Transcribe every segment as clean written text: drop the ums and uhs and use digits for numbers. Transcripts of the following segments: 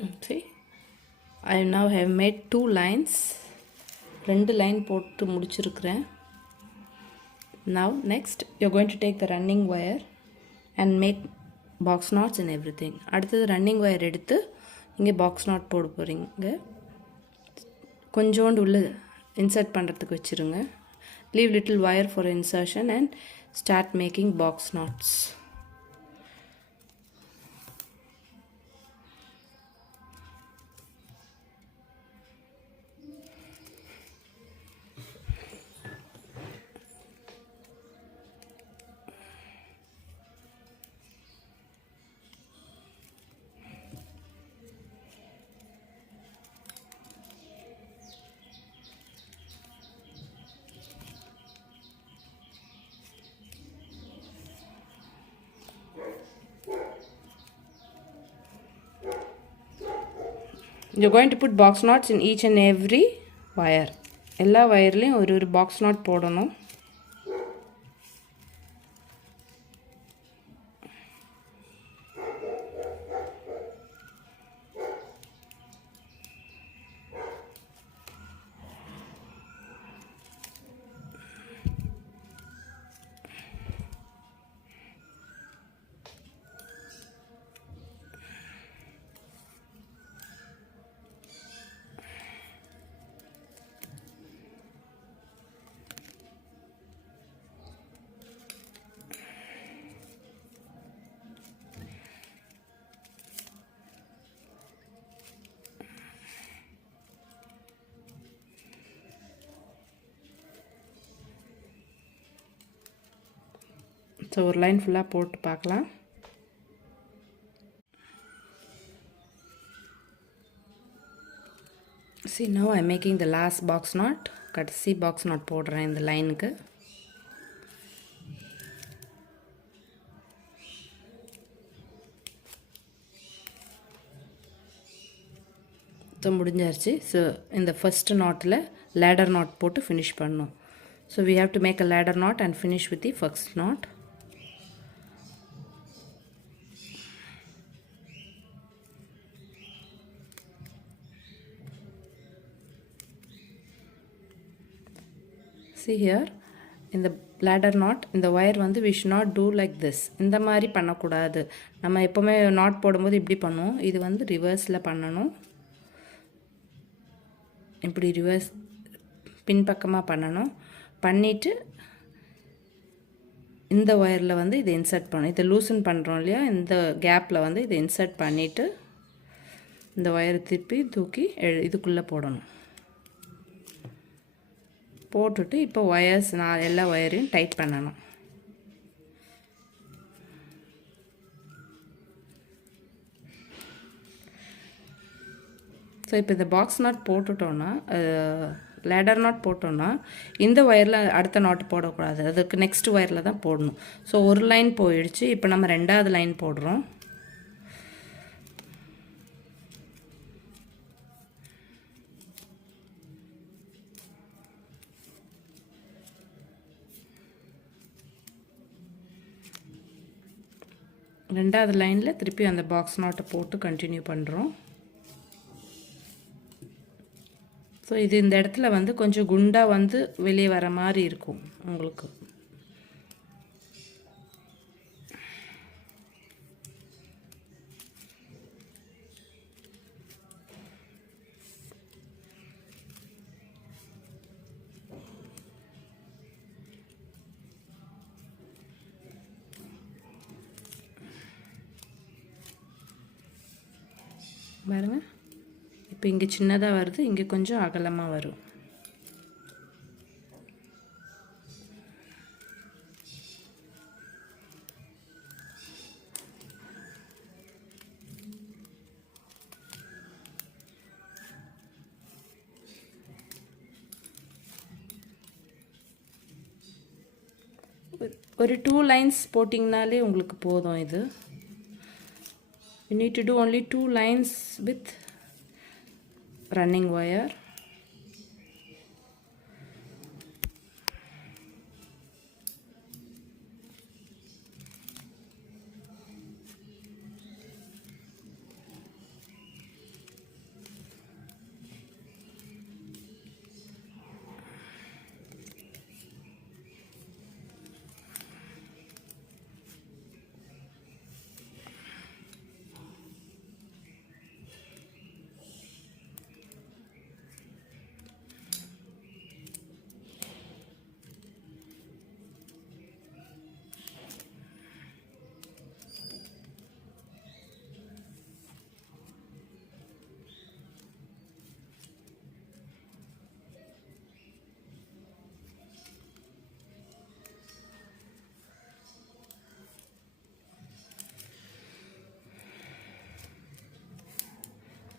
See, I now have made 2 lines. 2 line போட்டு முடிச்சிருக்கிறேன். Now next you're going to take the running wire and make box knots and everything. அடுத்தது running wire எடுத்து இங்கே box knot போட போறீங்க. கொஞ்சோண்டு உள்ள insert பண்றதுக்கு வச்சிருங்க. Leave little wire for insertion and start making box knots. You're going to put box knots in each and every wire. எல்லா வயர்லையும் ஒரு box knot போடணும். So ஒரு லைன் ஃபுல்லாக போட்டு பார்க்கலாம். See, now I'm making the last box knot. கடைசி box knot போடுறேன் இந்த லைனுக்கு. ஸோ முடிஞ்சிருச்சு. ஸோ இந்த ஃபர்ஸ்ட் நாட்டில் லேடர் நாட் போட்டு ஃபினிஷ் பண்ணணும். So we have to make a ladder knot and finish with the first knot. See here, in the ladder knot, இந்த wire வந்து we should not do like this. இந்த மாதிரி பண்ணக்கூடாது. நம்ம எப்போவுமே knot போடும்போது இப்படி பண்ணுவோம். இது வந்து ரிவர்ஸில் பண்ணணும். இப்படி ரிவர்ஸ் பின்பக்கமாக பண்ணணும். பண்ணிவிட்டு இந்த ஒயரில் வந்து இதை இன்சர்ட் பண்ணணும். இதை லூசன் பண்ணுறோம் இல்லையா, இந்த கேப்பில் வந்து இதை இன்சர்ட் பண்ணிவிட்டு இந்த ஒயரை திருப்பி தூக்கி இதுக்குள்ளே போடணும். போட்டுட்டு இப்போ ஒயர்ஸ் நான் எல்லா ஒயரையும் டைட் பண்ணணும். ஸோ இப்போ இந்த பாக்ஸ் நாட் போட்டுட்டோன்னா, லேடர் நாட் போட்டோன்னா இந்த ஒயரில் அடுத்த நாட் போடக்கூடாது, அதுக்கு நெக்ஸ்ட் ஒயரில் தான் போடணும். ஸோ ஒரு லைன் போயிடுச்சு. இப்போ நம்ம ரெண்டாவது லைன் போடுறோம். ரெண்டாவது லைனில் திருப்பி அந்த பாக்ஸ் நாட்டை போட்டு கண்டினியூ பண்ணுறோம். ஸோ இது இந்த இடத்துல வந்து கொஞ்சம் குண்டாக வந்து வெளியே வர மாதிரி இருக்கும் உங்களுக்கு. பாருங்க, இப்போ இங்கே சின்னதாக வருது, இங்கே கொஞ்சம் அகலமாக வரும். ஒரு 2 லைன்ஸ் போட்டிங்கனாலே உங்களுக்கு போதும். இது you need to do only 2 lines with running wire.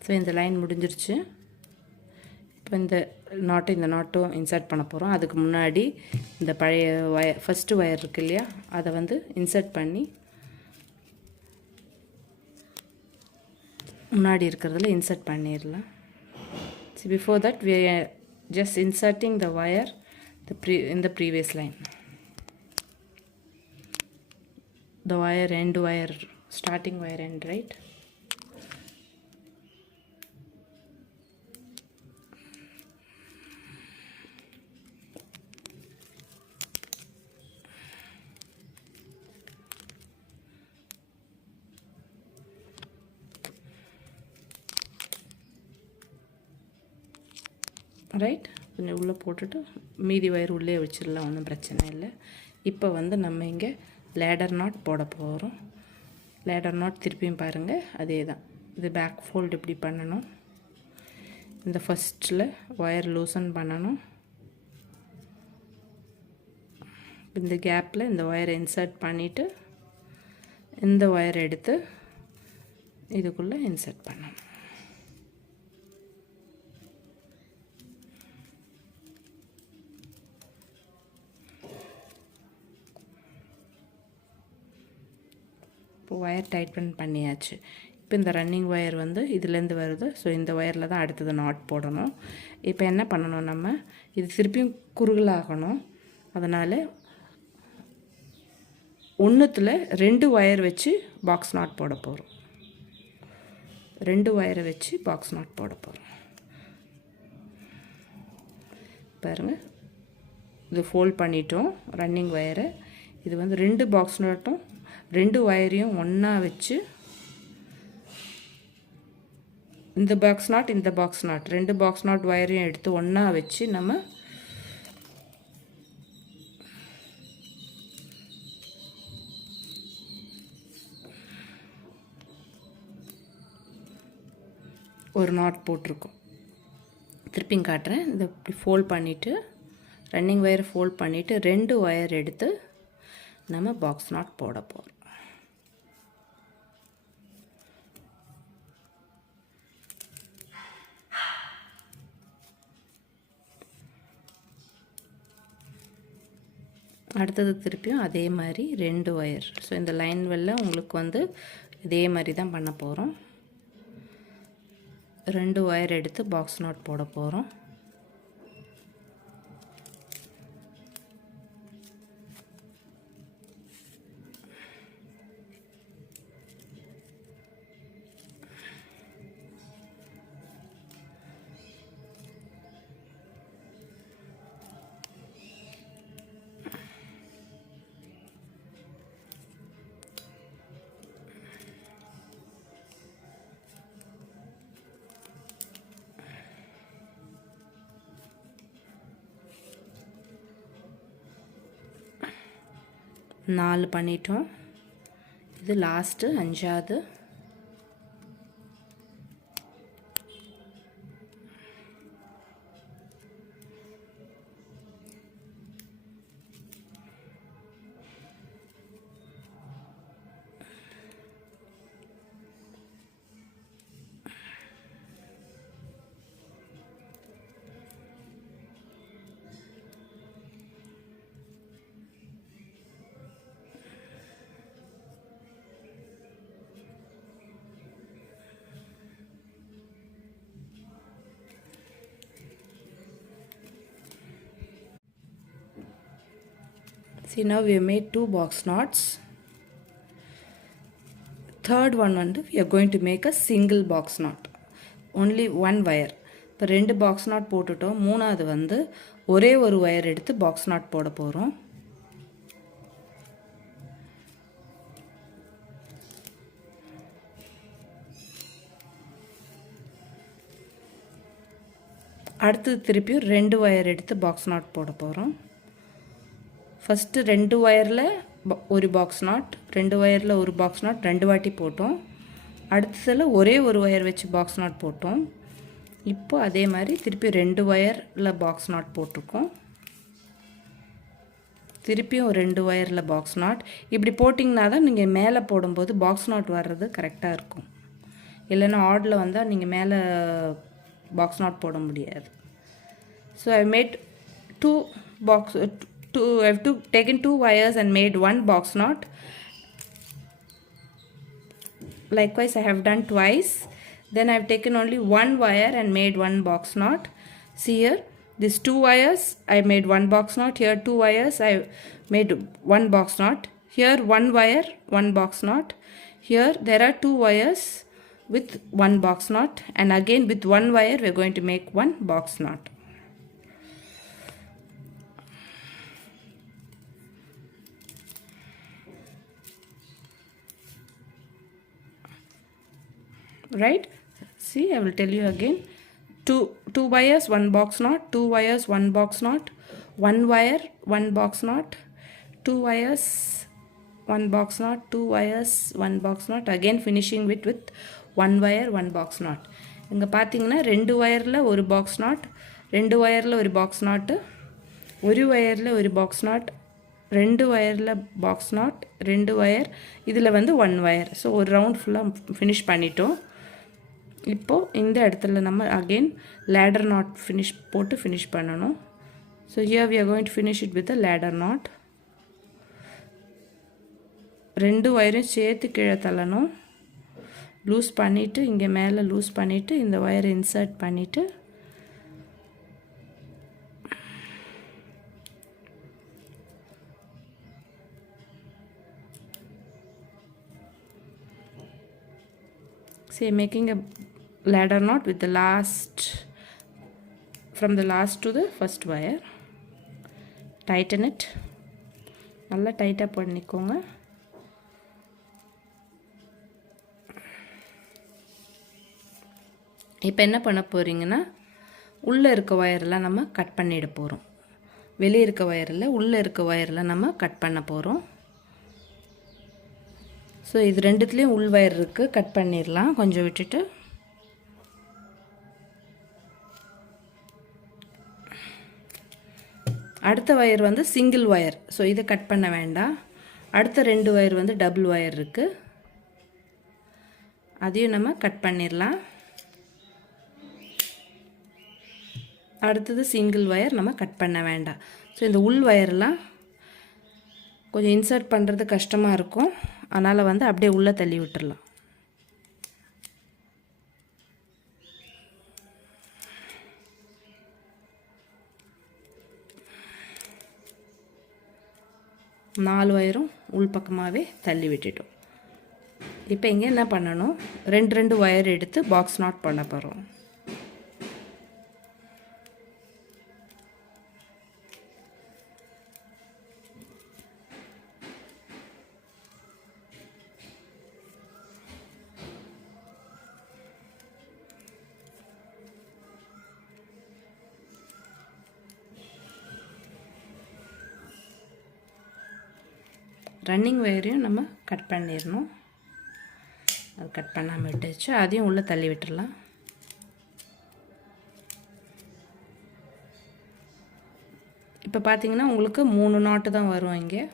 So இந்த லைன் முடிஞ்சிருச்சு. இப்போ இந்த நாட்டும் இன்சர்ட் பண்ண போகிறோம். அதுக்கு முன்னாடி இந்த பழைய ஃபஸ்ட்டு ஒயர் இருக்குது இல்லையா, அதை வந்து இன்சர்ட் பண்ணி முன்னாடி இருக்கிறதுல இன்சர்ட் பண்ணிடலாம். So before that we are just inserting the wire in the previous line. The wire starting wire end, right? Right, கொஞ்சம் உள்ளே போட்டுட்டு மீதி ஒயர் உள்ளே வச்சிடலாம், ஒன்றும் பிரச்சனை இல்லை. இப்போ வந்து நம்ம இங்கே லேடர் நாட் போட போகிறோம். லேடர் நாட் திருப்பியும் பாருங்கள், அதே தான். இது பேக் ஃபோல்டு இப்படி பண்ணணும். இந்த ஃபஸ்ட்டில் ஒயர் லூசன் பண்ணணும். இந்த கேப்பில் இந்த ஒயரை இன்சர்ட் பண்ணிவிட்டு இந்த ஒயர் எடுத்து இதுக்குள்ளே இன்சர்ட் பண்ணணும். இப்போ ஒயர் டைட்டன் பண்ணியாச்சு. இப்போ இந்த ரன்னிங் ஒயர் வந்து இதுலேருந்து வருது. ஸோ இந்த ஒயரில் தான் அடுத்தது நாட் போடணும். இப்போ என்ன பண்ணணும், நம்ம இது திருப்பியும் குறுகலாகணும். அதனால் ஒன்றுத்தில் 2 ஒயர் வச்சு பாக்ஸ் நாட் போட போகிறோம். 2 ஒயரை வச்சு பாக்ஸ் நாட் போட போகிறோம். பாருங்கள், இது ஃபோல்ட் பண்ணிட்டோம் ரன்னிங் ஒயரை. இது வந்து 2 பாக்ஸ் நாட்டும் 2 ஒயரையும் ஒன்றா வச்சு இந்த பாக்ஸ் நாட் 2 பாக்ஸ் நாட் ஒயரையும் எடுத்து ஒன்றா வச்சு நம்ம ஒரு நாட் போட்டிருக்கோம். திருப்பியும் காட்டுறேன். இதை இப்படி ஃபோல்ட் பண்ணிவிட்டு ரன்னிங் ஒயரை ஃபோல்ட் பண்ணிவிட்டு 2 ஒயர் எடுத்து நம்ம பாக்ஸ் நாட் போட போகிறோம். அடுத்தது திருப்பியும் அதே மாதிரி 2 ஒயர். ஸோ இந்த லைன் வெல்ல உங்களுக்கு வந்து இதே மாதிரி தான் பண்ண போகிறோம். 2 ஒயர் எடுத்து பாக்ஸ் நாட் போட போகிறோம். நாலு பண்ணிட்டோம். இது லாஸ்ட்டு 5வது. See, now we have made 2 box knots. Third one we are going to make a single box knot. Only one wire. இப்போ 2 box knot போட்டுட்டோம். மூணாவது வந்து ஒரே ஒரு wire எடுத்து box knot போட போகிறோம். அடுத்து திருப்பியும் 2 wire எடுத்து box knot போட போகிறோம். ஃபஸ்ட்டு 2 ஒயரில் ஒரு பாக்ஸ் நாட், 2 ஒயரில் ஒரு பாக்ஸ் நாட் 2 வாட்டி போட்டோம். அடுத்ததில் ஒரே ஒரு ஒயர் வச்சு பாக்ஸ் நாட் போட்டோம். இப்போ அதே மாதிரி திருப்பி 2 ஒயரில் பாக்ஸ் நாட் போட்டிருக்கோம். திருப்பியும் 2 ஒயரில் பாக்ஸ் நாட். இப்படி போட்டிங்கன்னா தான் நீங்கள் மேலே போடும்போது பாக்ஸ் நாட் வர்றது கரெக்டாக இருக்கும். இல்லைன்னா ஆடில் வந்தால் நீங்கள் மேலே பாக்ஸ் நாட் போட முடியாது. So I made I have taken 2 wires and made 1 box knot. Likewise I have done twice. Then I have taken only 1 wire and made 1 box knot. See here, these 2 wires I made 1 box knot. Here 2 wires I made 1 box knot. Here 1 wire, 1 box knot. Here there are 2 wires with 1 box knot, and again with 1 wire we are going to make 1 box knot. Right, see, I will tell you again. 2 wires, 1 box knot, 2 wires, 1 box knot, 1 wire, 1 box knot, 2 wires, 1 box knot, 2 wires, 1 box knot, again finishing with 1 wire, 1 box knot. இங்கே பார்த்தீங்கன்னா 2 வயரில் ஒரு box knot, 2 வயரில் ஒரு box நாட்டு, ஒரு வயரில் ஒரு box knot, 2 வயரில் box knot, 2 wire, இதில் வந்து 1 வயர். ஸோ ஒரு ரவுண்ட் ஃபுல்லாக ஃபினிஷ் பண்ணிட்டோம். இப்போது இந்த இடத்துல நம்ம அகெயின் ladder knot போட்டு ஃபினிஷ் பண்ணணும். So here we are going to finish it with a ladder knot. 2 வயரும் சேர்த்து கீழே தள்ளணும். லூஸ் பண்ணிவிட்டு இங்கே மேலே லூஸ் பண்ணிவிட்டு இந்த வயரை இன்சர்ட் பண்ணிவிட்டு making a ladder knot with the last, from the last to the first wire. Tighten it, நல்லா டைட்டாக பண்ணிக்கோங்க. இப்போ என்ன பண்ண போகிறீங்கன்னா, உள்ளே இருக்க வயரெல்லாம் நம்ம கட் பண்ணிட போகிறோம். வெளியே இருக்க வயரில் உள்ளே இருக்க வயரில் நம்ம கட் பண்ண போகிறோம். ஸோ இது ரெண்டுத்துலேயும் உள் வயர் இருக்குது, கட் பண்ணிடலாம். கொஞ்சம் விட்டுட்டு அடுத்த வயர் வந்து சிங்கிள் வயர். ஸோ இதை கட் பண்ண வேண்டாம். அடுத்த 2 வயர் வந்து டபுள் வயர் இருக்குது, அதையும் நம்ம கட் பண்ணிடலாம். அடுத்தது சிங்கிள் வயர் நம்ம கட் பண்ண வேண்டாம். ஸோ இந்த உள் வயர்லாம் கொஞ்சம் இன்சர்ட் பண்ணுறது கஷ்டமாக இருக்கும், அதனால் வந்து அப்படியே உள்ளே தள்ளி விட்டுடலாம். நாலு வயரும் உள் பக்கமாகவே தள்ளி விட்டுட்டோம். இப்போ இங்கே என்ன பண்ணணும், 2 வயர் எடுத்து பாக்ஸ் நாட் பண்ண போகிறோம். ரன்னிங் வயரையும் நம்ம கட் பண்ணிடணும். அது கட் பண்ணாமல் விட்டுச்சு, அதையும் உள்ளே தள்ளி விட்டுடலாம். இப்போ பார்த்தீங்கன்னா உங்களுக்கு 3 நாட்டு தான் வரும் இங்கே.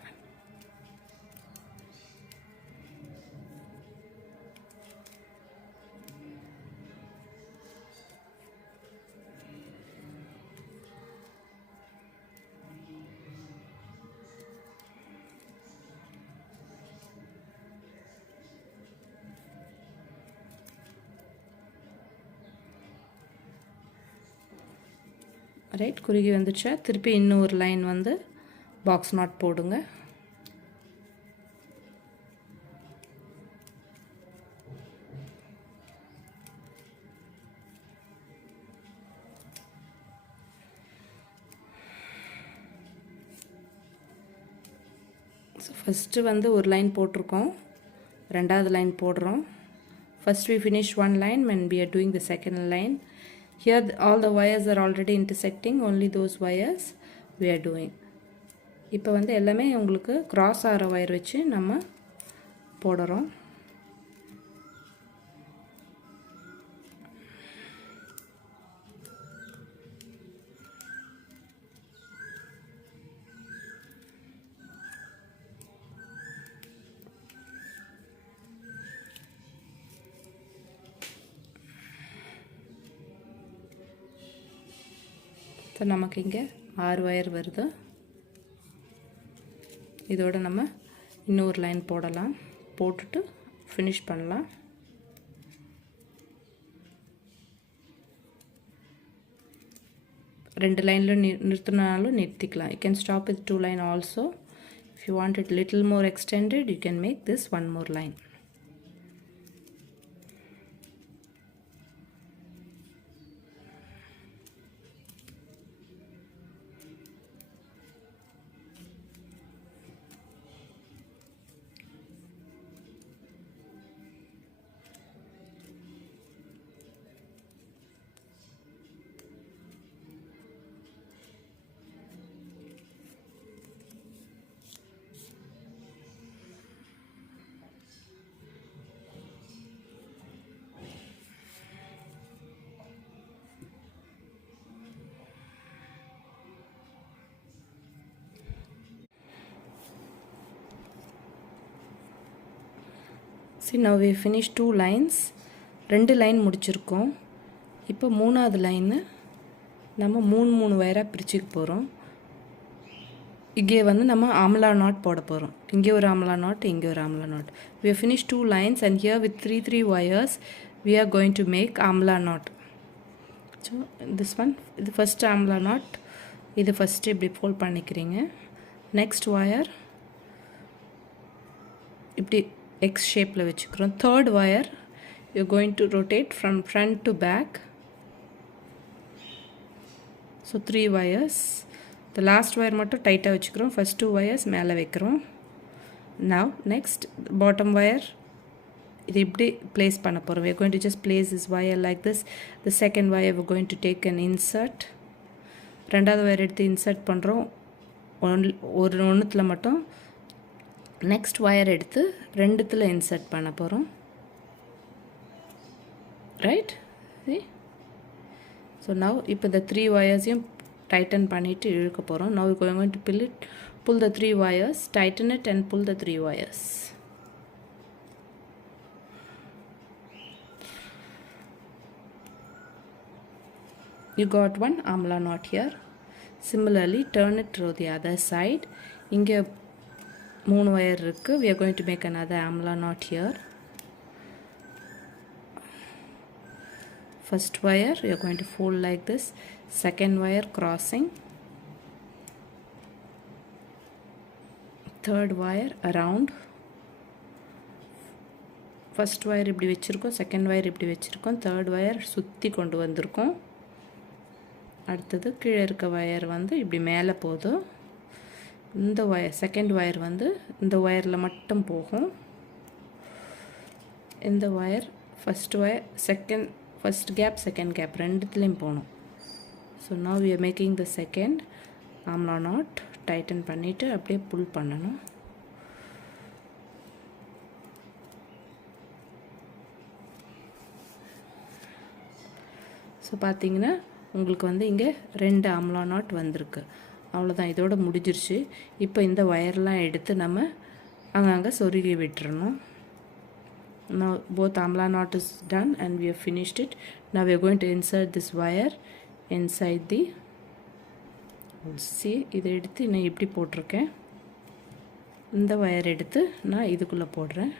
ரைட், குறுகி வந்துச்சா, திருப்பி இன்னொரு லைன் வந்து பாக்ஸ் நாட் போடுங்க. ஸோ ஃபஸ்ட்டு வந்து ஒரு லைன் போட்டிருக்கோம், ரெண்டாவது லைன் போடுறோம். First we finish one line when we are doing the second line. Here all the wires are already intersecting, only those wires we are doing. இப்போ வந்து எல்லாமே உங்களுக்கு கிராஸ் ஆகிற வயர் வச்சு நம்ம போடுறோம். ஸோ நமக்கு இங்கே 6 வயர் வருது. இதோட நம்ம இன்னொரு லைன் போடலாம். போட்டுட்டு ஃபினிஷ் பண்ணலாம். ரெண்டு லைனில் நிறுத்தினாலும் நிறுத்திக்கலாம். You can stop with 2 line also. If you want it little more extended, you can make this one more line. See, now we finished 2 lines. 2 line முடிச்சிருக்கோம். இப்போ மூணாவது லைனு நம்ம 3 வயராக பிரிச்சுக்க போகிறோம். இங்கே வந்து நம்ம ஆம்லா நாட் போட போகிறோம். இங்கே ஒரு ஆம்லா நாட், இங்கே ஒரு amla not. We have finished 2 lines and here with 3 wires we are going to make ஆம்லா நாட். So this one, இது first ஆம்லா நாட். இது ஃபஸ்ட்டு இப்படி ஃபோல்ட் பண்ணிக்கிறீங்க. நெக்ஸ்ட் வயர் இப்படி X ஷேப்பில் வச்சுக்கிறோம். Third wire you going to rotate from front to back. So 3 wires. இந்த லாஸ்ட் வயர் மட்டும் டைட்டாக வச்சுக்கிறோம். ஃபஸ்ட் 2 wires மேலே வைக்கிறோம். நவ் நெக்ஸ்ட் பாட்டம் வயர் இது இப்படி பிளேஸ் பண்ண போகிறோம். we are going to just place this wire like this. The second wire we are going to take an insert. ரெண்டாவது வயர் எடுத்து இன்சர்ட் பண்ணுறோம். ஒன்றுத்தில் மட்டும். நெக்ஸ்ட் வயர் எடுத்து ரெண்டுத்தில் இன்சர்ட் பண்ண போகிறோம். ரைட். ஸோ நவ் இப்போ இந்த 3 wires-ஐயும் டைட்டன் பண்ணிவிட்டு இழுக்க போகிறோம். Now we going to pull the 3 wires, tighten it and pull the 3 wires. You got one amla knot here. Similarly, turn it to the other side. இங்கே 3 wire இருக்கு. We are going to make another amla knot here. First wire you are going to fold like this. Second wire crossing. Third wire around. First wire இப்படி வச்சிருக்கோம். Second wire இப்படி வச்சிருக்கோம். Third wire சுத்தி கொண்டு வந்திருக்கோம். அடுத்தது கீழே இருக்க வயர் வந்து இப்படி மேலே போகுது. இந்த வயர் செகண்ட் வயர் வந்து இந்த வயரில் மட்டும் போகும். இந்த wire first wire first gap second gap ரெண்டுத்துலேயும் போகணும். So now we are making the second ஆம்லா நாட். டைட்டன் பண்ணிவிட்டு அப்படியே புல் பண்ணணும். ஸோ பார்த்தீங்கன்னா உங்களுக்கு வந்து இங்கே 2 ஆம்லா நாட் வந்திருக்கு. அவ்வளோதான், இதோட முடிஞ்சிருச்சு. இப்போ இந்த ஒயர்லாம் எடுத்து நம்ம அங்கங்கே சொருகி விட்டுறணும். Now both amla knot is done and we have finished it. Now we are going to insert this wire inside the, see, இதை எடுத்து நான் இப்படி போட்டிருக்கேன். இந்த வயர் எடுத்து நான் இதுக்குள்ளே போடுறேன்.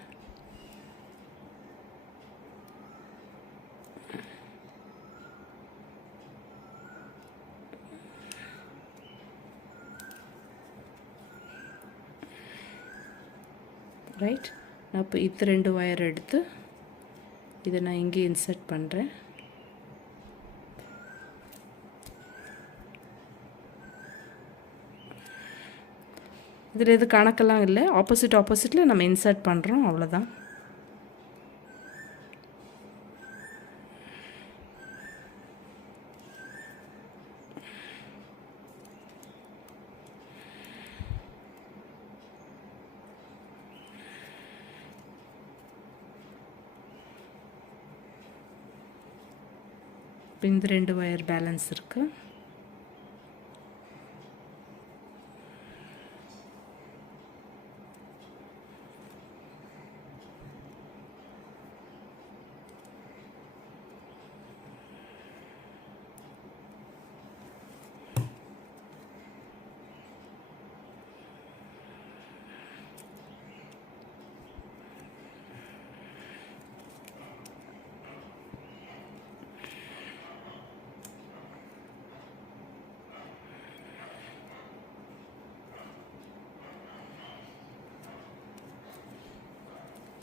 ரைட். நான் இப்போ இது 2 வயர் எடுத்து இதை நான் இங்கே இன்சர்ட் பண்ணுறேன். இதில் எது கணக்கெல்லாம் இல்லை. ஆப்போசிட்டில் நம்ம இன்சர்ட் பண்ணுறோம், அவ்வளோதான். இப்போ இந்த 2 வயர் பேலன்ஸ் இருக்குது.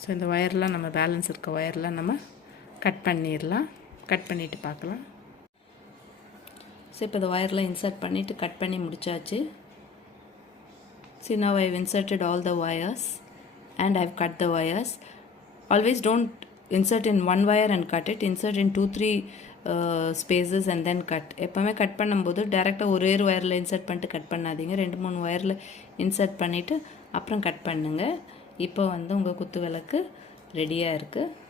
ஸோ இந்த ஒயர்லாம் நம்ம பேலன்ஸ் இருக்க ஒயர்லாம் நம்ம கட் பண்ணிடலாம். கட் பண்ணிவிட்டு பார்க்கலாம். ஸோ இப்போ இந்த ஒயர்லாம் இன்சர்ட் பண்ணிவிட்டு கட் பண்ணி முடிச்சாச்சு. See, now I have inserted all the wires and I have cut the wires. Always don't insert in one wire and cut it. Insert in 2-3 spaces and then cut. எப்போவுமே cut பண்ணும்போது டேரெக்டாக ஒரே ஒயரில் insert பண்ணிட்டு cut பண்ணாதீங்க. 2-3 ஒயரில் insert பண்ணிவிட்டு அப்புறம் cut பண்ணுங்கள். இப்போ வந்து உங்கள் குத்து விளக்கு ரெடியாக இருக்குது.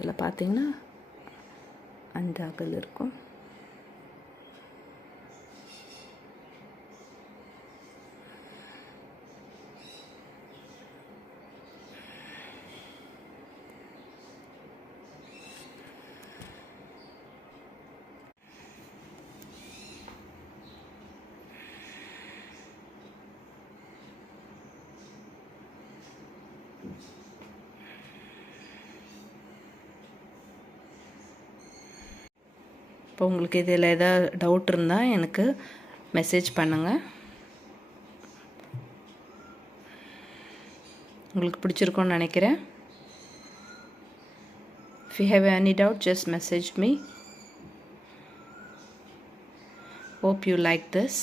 இதில் பார்த்தீங்கன்னா 5 அகல் இருக்கும். இப்போ உங்களுக்கு இதில் ஏதாவது டவுட் இருந்தால் எனக்கு மெசேஜ் பண்ணுங்கள். உங்களுக்கு பிடிச்சிருக்கோன்னு நினைக்கிறேன். If you have any doubt, just message me. Hope you like this.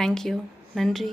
Thank you. நன்றி.